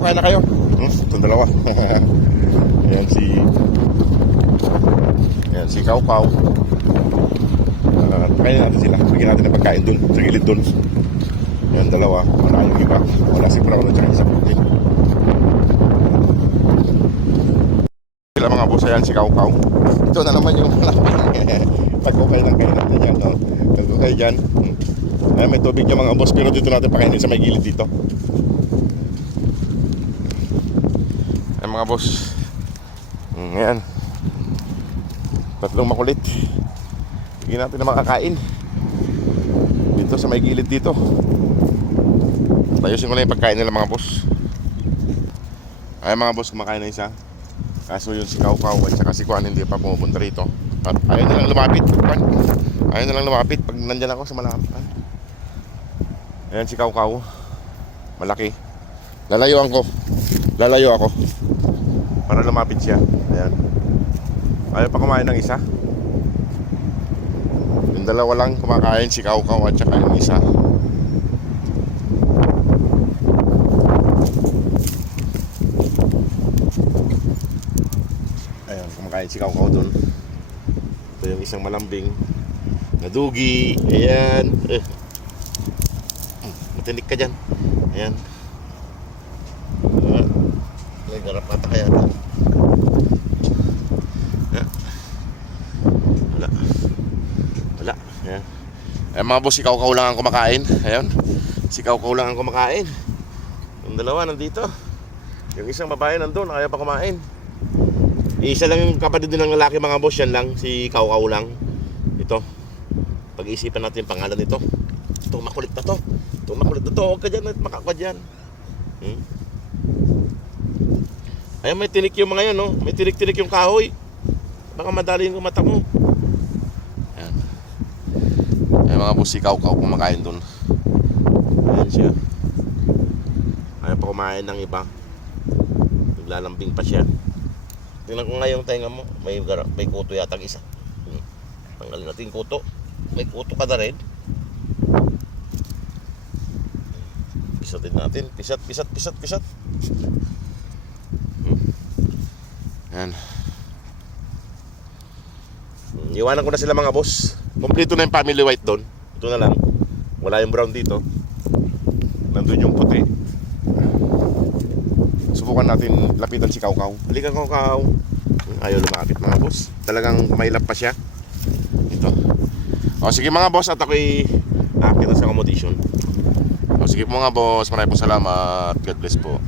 kain na kayo. Itong dalawa. Ayan si Kao Kao. Pakainin natin sila. Bigyan natin ng pagkain dun, sa gilid dun. Ayan, dalawa. Wala yung iba. Wala si Brown at saka isa puti. Sila mga boss, ayan si Kao Kao. Ito na naman yung malapit. Pagkukay ng kain natin yan. No? Pagkukay dyan. Ayan, may tubig yung mga boss. Pero dito natin pakainin sa may gilid dito. Ayan mga boss. Ayan. Tatlong makulit. Bigyan natin na makakain. Dito sa may gilid dito. Tayusin ko na yung pagkain nila mga boss. Ayan mga boss, kumakain na isa. Kaso yun si Kao Kao at saka si Kwan hindi pa pumupunta rito. At ayaw na lang lumapit. Ayaw na lang lumapit pag nandyan ako sa malapit. Ayan si Kao Kao. Malaki. Lalayo ako para lumapit siya. Ayan. Ayaw pa kumain ng isa. Yung dalawa lang kumakain, si Kao Kao at saka yung isa. Ayan, kumakain si Kao Kao dun. Ito yung isang malambing na dugi. Ayan. Matinik ka dyan. Ayan. May garap ata kaya ito. Wala. Ayan. Ayan mga boss, si Kao Kao lang ang kumakain. Ayan. Si Kao Kao lang ang kumakain. Yung dalawa nandito. Yung isang babae nandun, kaya pa kumain. Isa lang yung kapatid din ng lalaki mga boss, yan lang. Si Kao Kao lang. Ito. Pag-iisipan natin yung pangalan nito. Ito makulit na to. Ito makulit na to. Huwag ka dyan at makakwa dyan. Ayan, may tinik yung mga yun, no? May tinik-tinik yung kahoy. Baka madali yung mata mo. Ayan. Ayan mga boss, si Kao Kao kumakain dun. Ayan siya. Ayaw pa kumain ng iba. Naglalambing pa siya. Tingnan ko nga yung tenga mo. May kuto yatang isa. Tanggalin natin kuto. May kuto ka na rin. Pisatin natin. Pisat. Ayan. Iwanan ko na sila mga boss. Kompleto na yung family white doon. Ito na lang. Wala yung brown dito. Nandun yung puti. Subukan natin lapitan si Kao Kao. Halika Kao Kao. Ayaw lumapit mga boss. Talagang mailap pa siya. Ito. O sige mga boss, at ako'y nakakita sa accommodation. O sige po mga boss, maraming po salamat. God bless po.